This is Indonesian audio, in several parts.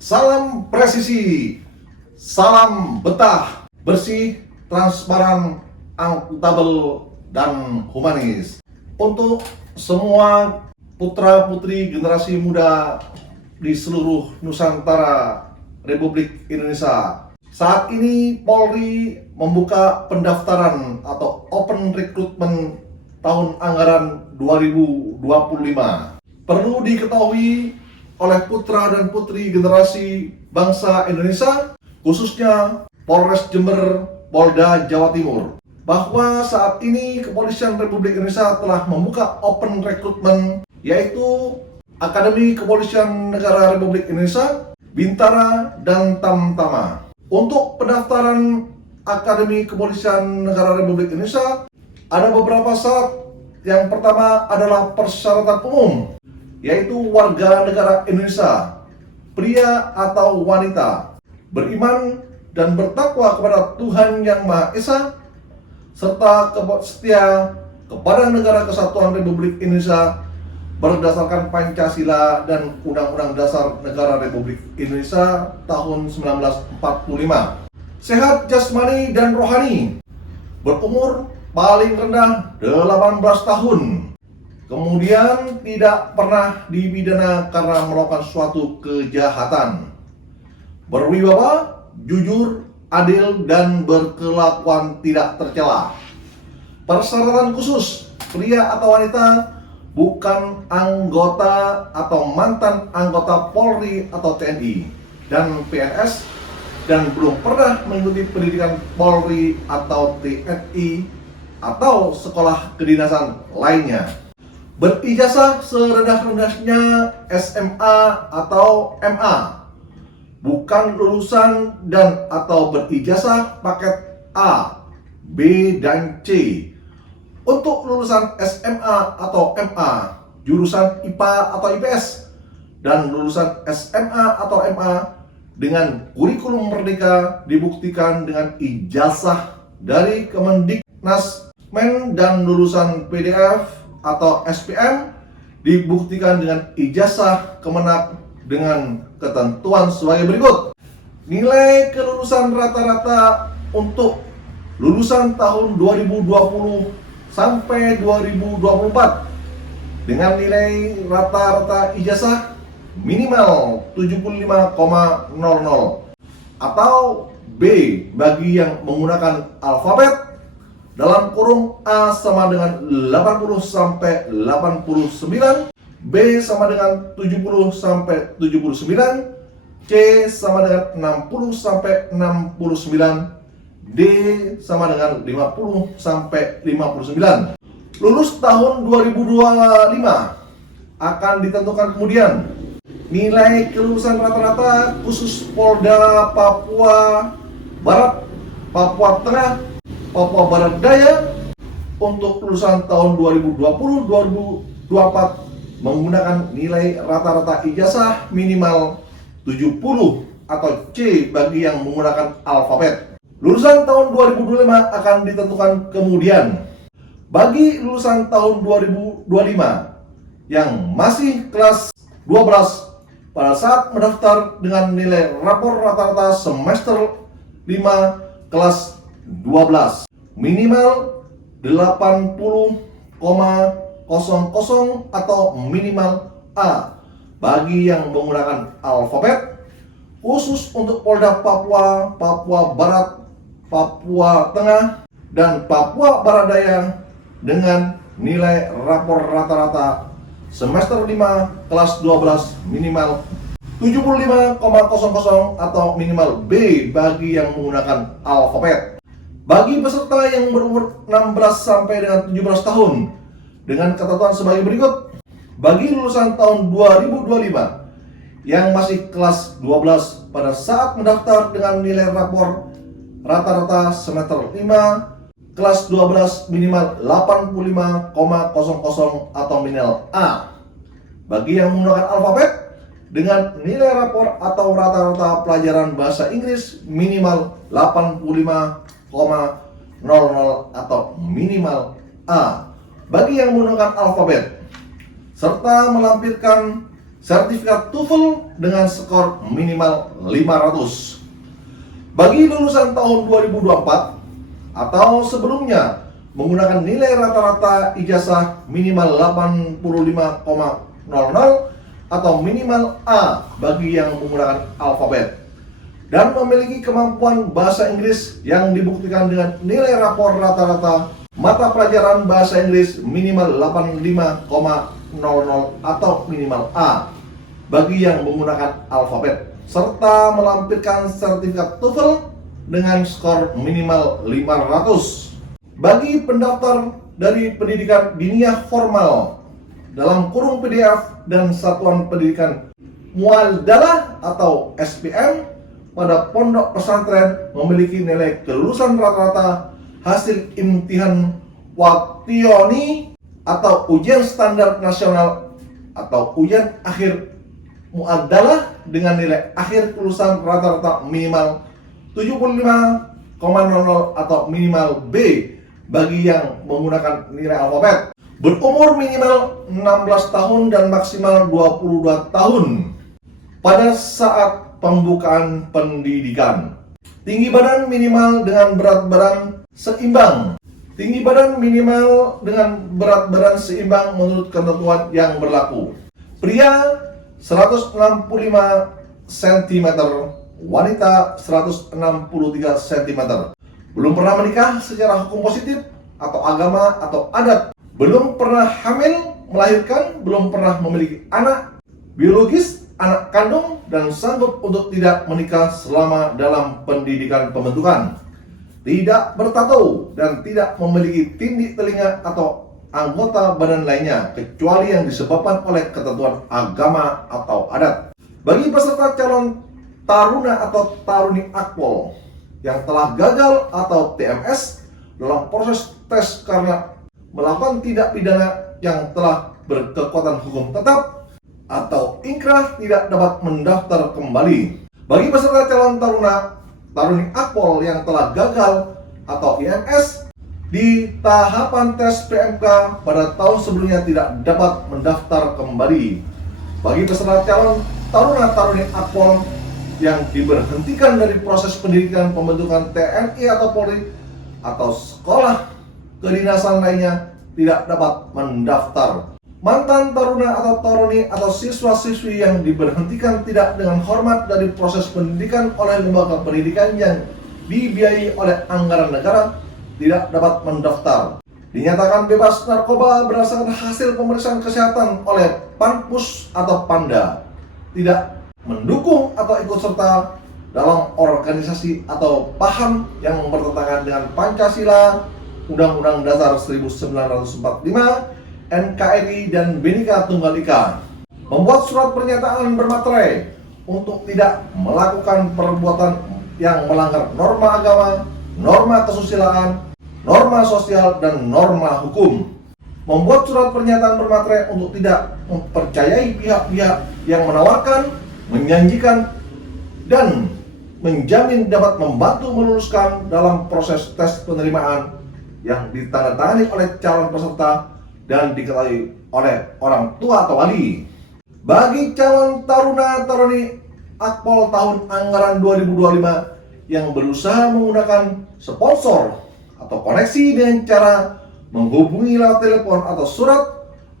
Salam presisi, salam betah, bersih, transparan, akuntabel, dan humanis. Untuk semua putra-putri generasi muda di seluruh Nusantara Republik Indonesia. Saat ini Polri membuka pendaftaran atau open recruitment tahun anggaran 2025. Perlu diketahui oleh putra dan putri generasi bangsa Indonesia, khususnya Polres Jember, Polda Jawa Timur, bahwa saat ini Kepolisian Republik Indonesia telah membuka open recruitment, yaitu Akademi Kepolisian Negara Republik Indonesia, Bintara, dan Tamtama. Untuk pendaftaran Akademi Kepolisian Negara Republik Indonesia, ada beberapa syarat. Yang pertama adalah persyaratan umum, yaitu warga negara Indonesia, pria atau wanita, beriman dan bertakwa kepada Tuhan Yang Maha Esa, serta setia kepada Negara Kesatuan Republik Indonesia berdasarkan Pancasila dan Undang-Undang Dasar Negara Republik Indonesia tahun 1945. Sehat jasmani dan rohani, berumur paling rendah 18 tahun, kemudian tidak pernah dipidana karena melakukan suatu kejahatan, berwibawa, jujur, adil, dan berkelakuan tidak tercela. Persyaratan khusus, pria atau wanita bukan anggota atau mantan anggota Polri atau TNI dan PNS dan belum pernah mengikuti pendidikan Polri atau TNI atau sekolah kedinasan lainnya. Berijazah serendah-rendahnya SMA atau MA, bukan lulusan dan atau berijazah paket A, B, dan C. Untuk lulusan SMA atau MA, jurusan IPA atau IPS, dan lulusan SMA atau MA dengan kurikulum merdeka dibuktikan dengan ijazah dari Kemendikbudristek dan lulusan PDF atau SPM dibuktikan dengan ijazah Kemenak dengan ketentuan sebagai berikut. Nilai kelulusan rata-rata untuk lulusan tahun 2020 sampai 2024 dengan nilai rata-rata ijazah minimal 75,00 atau B bagi yang menggunakan alfabet dalam kurung A sama dengan 80 sampai 89, B sama dengan 70 sampai 79, C sama dengan 60 sampai 69, D sama dengan 50 sampai 59. Lulus tahun 2025 akan ditentukan kemudian. Nilai kelulusan rata-rata khusus Polda Papua Barat, Papua Tengah, Papua Barat Daya untuk lulusan tahun 2020-2024 menggunakan nilai rata-rata ijazah minimal 70 atau C bagi yang menggunakan alfabet. Lulusan tahun 2025 akan ditentukan kemudian. Bagi lulusan tahun 2025 yang masih kelas 12 pada saat mendaftar dengan nilai rapor rata-rata semester 5 kelas 12 minimal 80,00 atau minimal A bagi yang menggunakan alfabet. Khusus untuk Polda Papua, Papua Barat, Papua Tengah, dan Papua Barat Daya dengan nilai rapor rata-rata semester 5 kelas 12 minimal 75,00 atau minimal B bagi yang menggunakan alfabet. Bagi peserta yang berumur 16 sampai dengan 17 tahun dengan ketentuan sebagai berikut. Bagi lulusan tahun 2025 yang masih kelas 12 pada saat mendaftar dengan nilai rapor rata-rata semester 5 kelas 12 minimal 85,00 atau minimal A. Bagi yang menggunakan alfabet dengan nilai rapor atau rata-rata pelajaran bahasa Inggris minimal 85,00 atau minimal A. Bagi yang menggunakan alfabet serta melampirkan sertifikat TOEFL dengan skor minimal 500. Bagi lulusan tahun 2024 atau sebelumnya menggunakan nilai rata-rata ijazah minimal 85,00 atau minimal A bagi yang menggunakan alfabet dan memiliki kemampuan bahasa Inggris yang dibuktikan dengan nilai rapor rata-rata mata pelajaran bahasa Inggris minimal 85,00 atau minimal A bagi yang menggunakan alfabet, serta melampirkan sertifikat TOEFL dengan skor minimal 500. Bagi pendaftar dari pendidikan diniyah formal dalam kurung PDF dan satuan pendidikan mualdalah atau SPM pada pondok pesantren memiliki nilai kelulusan rata-rata hasil imtihan Wationi atau ujian standar nasional atau ujian akhir muaddalah dengan nilai akhir kelulusan rata-rata minimal 75,00 atau minimal B bagi yang menggunakan nilai alfabet, berumur minimal 16 tahun dan maksimal 22 tahun pada saat pembukaan pendidikan. Tinggi badan minimal dengan berat badan seimbang. Tinggi badan minimal dengan berat badan seimbang menurut ketentuan yang berlaku. Pria 165 cm, wanita 163 cm. Belum pernah menikah secara hukum positif atau agama atau adat. Belum pernah hamil, melahirkan, belum pernah memiliki anak biologis, anak kandung, dan sanggup untuk tidak menikah selama dalam pendidikan pembentukan. Tidak bertato dan tidak memiliki tindik telinga atau anggota badan lainnya kecuali yang disebabkan oleh ketentuan agama atau adat. Bagi peserta calon taruna atau taruni akpol yang telah gagal atau TMS dalam proses tes karena melakukan tindak pidana yang telah berkekuatan hukum tetap atau inkrah tidak dapat mendaftar kembali. Bagi peserta calon taruni akpol yang telah gagal atau IMS di tahapan tes PMK pada tahun sebelumnya tidak dapat mendaftar kembali. Bagi peserta calon taruni akpol yang diberhentikan dari proses pendidikan pembentukan TNI atau Polri atau sekolah kedinasan lainnya tidak dapat mendaftar. Mantan taruna atau taruni atau siswa-siswi yang diberhentikan tidak dengan hormat dari proses pendidikan oleh lembaga pendidikan yang dibiayai oleh anggaran negara tidak dapat mendaftar. Dinyatakan bebas narkoba berdasarkan hasil pemeriksaan kesehatan oleh Panpus atau Panda. Tidak mendukung atau ikut serta dalam organisasi atau paham yang bertentangan dengan Pancasila, Undang-Undang Dasar 1945, NKRI, dan Bhinneka Tunggal Ika. Membuat surat pernyataan bermaterai untuk tidak melakukan perbuatan yang melanggar norma agama, norma kesusilaan, norma sosial, dan norma hukum. Membuat surat pernyataan bermaterai untuk tidak mempercayai pihak-pihak yang menawarkan, menjanjikan, dan menjamin dapat membantu meluluskan dalam proses tes penerimaan yang ditandatangani oleh calon peserta dan diketahui oleh orang tua atau wali. Bagi calon taruna-taruni akpol tahun anggaran 2025 yang berusaha menggunakan sponsor atau koneksi dengan cara menghubungi lewat telepon atau surat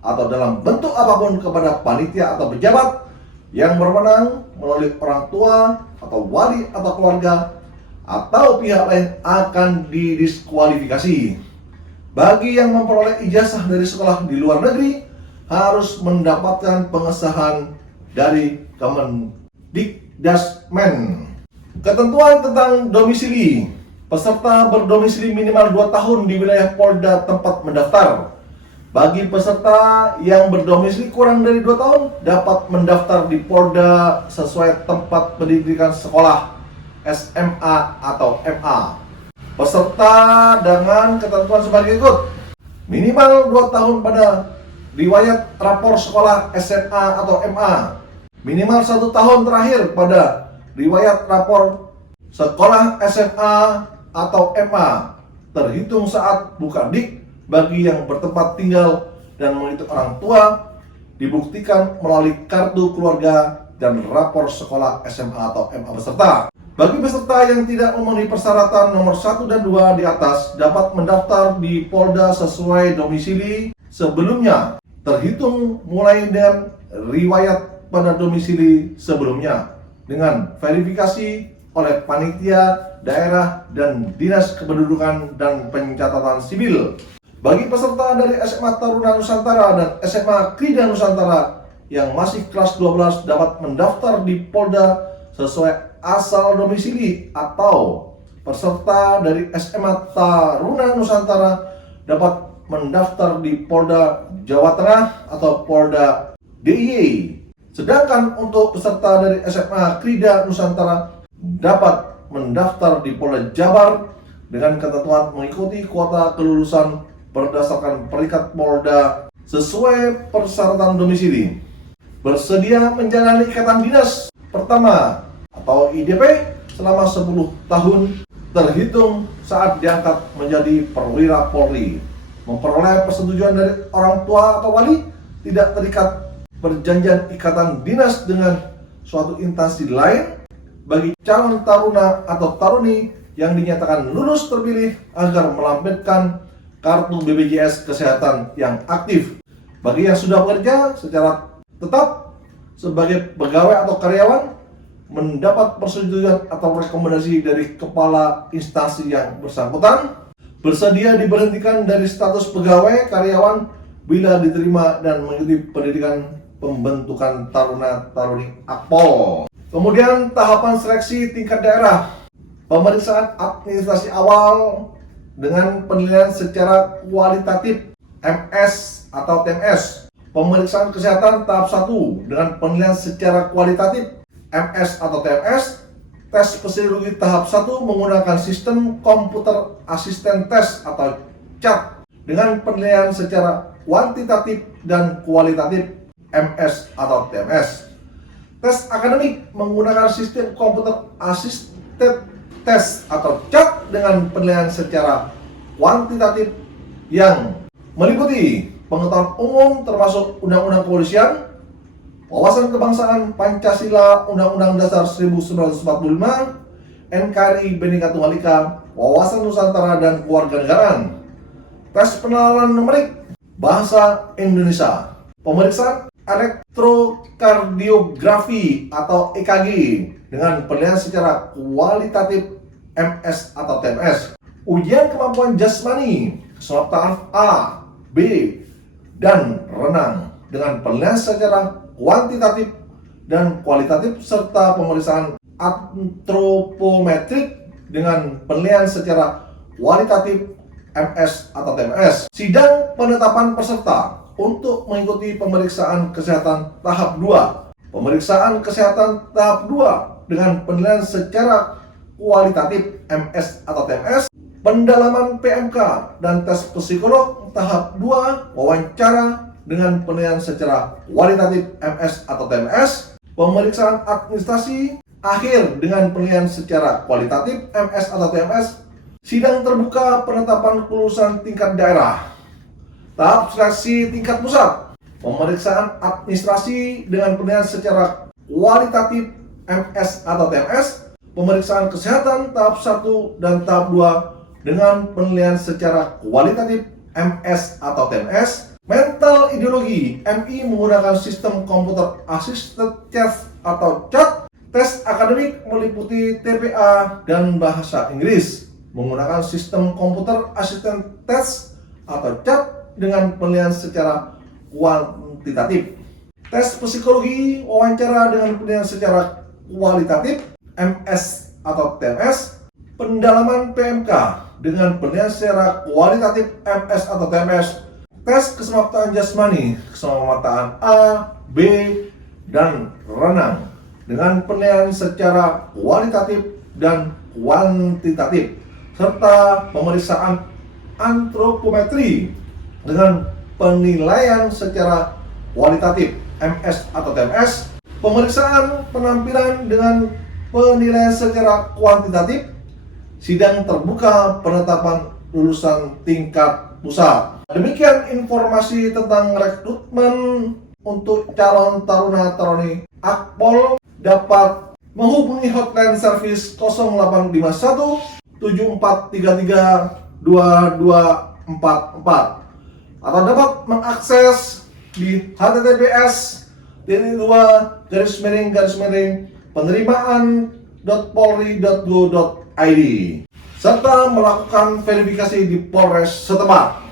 atau dalam bentuk apapun kepada panitia atau pejabat yang berwenang melalui orang tua atau wali atau keluarga atau pihak lain akan didiskualifikasi. Bagi yang memperoleh ijazah dari sekolah di luar negeri harus mendapatkan pengesahan dari Kemendikdasmen. Ketentuan tentang domisili. Peserta berdomisili minimal 2 tahun di wilayah Polda tempat mendaftar. Bagi peserta yang berdomisili kurang dari 2 tahun dapat mendaftar di Polda sesuai tempat pendidikan sekolah, SMA atau MA. Peserta dengan ketentuan sebagai berikut. Minimal 2 tahun pada riwayat rapor sekolah SMA atau MA. Minimal 1 tahun terakhir pada riwayat rapor sekolah SMA atau MA terhitung saat buka dik bagi yang bertempat tinggal dan menghitung orang tua dibuktikan melalui kartu keluarga dan rapor sekolah SMA atau MA peserta. Bagi peserta yang tidak memenuhi persyaratan nomor 1 dan 2 di atas dapat mendaftar di Polda sesuai domisili sebelumnya, terhitung mulai dengan riwayat pada domisili sebelumnya dengan verifikasi oleh panitia daerah dan Dinas Kependudukan dan Pencatatan Sipil. Bagi peserta dari SMA Taruna Nusantara dan SMA Krida Nusantara yang masih kelas 12 dapat mendaftar di Polda sesuai asal domisili, atau peserta dari SMA Taruna Nusantara dapat mendaftar di Polda Jawa Tengah atau Polda DIY. Sedangkan untuk peserta dari SMA Krida Nusantara dapat mendaftar di Polda Jabar dengan ketentuan mengikuti kuota kelulusan berdasarkan peringkat Polda sesuai persyaratan domisili. Bersedia menjalani ikatan dinas pertama atau IDP selama 10 tahun terhitung saat diangkat menjadi perwira Polri. Memperoleh persetujuan dari orang tua atau wali, tidak terikat perjanjian ikatan dinas dengan suatu instansi lain. Bagi calon taruna atau taruni yang dinyatakan lulus terpilih agar melampirkan kartu BPJS Kesehatan yang aktif. Bagi yang sudah bekerja secara tetap sebagai pegawai atau karyawan, mendapat persetujuan atau rekomendasi dari kepala instansi yang bersangkutan, bersedia diberhentikan dari status pegawai karyawan bila diterima dan mengikuti pendidikan pembentukan taruna-taruni Akpol. Kemudian tahapan seleksi tingkat daerah, pemeriksaan administrasi awal dengan penilaian secara kualitatif MS atau TMS. Pemeriksaan kesehatan tahap 1 dengan penilaian secara kualitatif MS atau TMS. Tes psikologi tahap 1 menggunakan sistem komputer asisten tes atau CAT dengan penilaian secara kuantitatif dan kualitatif MS atau TMS. Tes akademik menggunakan sistem komputer assisted test atau CAT dengan penilaian secara kuantitatif yang meliputi pengetahuan umum termasuk Undang-Undang Kepolisian, wawasan kebangsaan, Pancasila, Undang-Undang Dasar 1945, NKRI Bhinneka Tunggal Ika, wawasan Nusantara dan kewarganegaraan. Tes pengenalan numerik bahasa Indonesia, pemeriksaan elektrokardiografi atau EKG dengan penilaian secara kualitatif MS atau TMS. Ujian kemampuan jasmani, keselamatan A, B, dan renang dengan penilaian secara kuantitatif dan kualitatif serta pemeriksaan antropometrik dengan penilaian secara kualitatif MS atau TMS. Sidang penetapan peserta untuk mengikuti pemeriksaan kesehatan tahap 2. Pemeriksaan kesehatan tahap 2 dengan penilaian secara kualitatif MS atau TMS, pendalaman PMK dan tes psikolog tahap 2, wawancara dengan penilaian secara kualitatif MS atau TMS, pemeriksaan administrasi akhir dengan penilaian secara kualitatif MS atau TMS, sidang terbuka penetapan kelulusan tingkat daerah. Tahap seleksi tingkat pusat, pemeriksaan administrasi dengan penilaian secara kualitatif MS atau TMS, pemeriksaan kesehatan tahap 1 dan tahap 2 dengan penilaian secara kualitatif MS atau TMS, mental ideologi MI menggunakan sistem komputer assisted test atau CAT, tes akademik meliputi TPA dan bahasa Inggris menggunakan sistem komputer assisted test atau CAT dengan penilaian secara kuantitatif. Tes psikologi wawancara dengan penilaian secara kualitatif MS atau TMS, pendalaman PMK dengan penilaian secara kualitatif MS atau TMS, tes keselamatan jasmani, keselamatan A, B, dan renang dengan penilaian secara kualitatif dan kuantitatif, serta pemeriksaan antropometri dengan penilaian secara kualitatif MS atau TMS, pemeriksaan penampilan dengan penilaian secara kuantitatif, sidang terbuka penetapan lulusan tingkat pusat. Demikian informasi tentang rekrutmen Untuk calon taruna-taruni Akpol dapat menghubungi hotline service 0851 7433 2244 atau dapat mengakses di https://penerimaan.polri.go.id serta melakukan verifikasi di Polres setempat.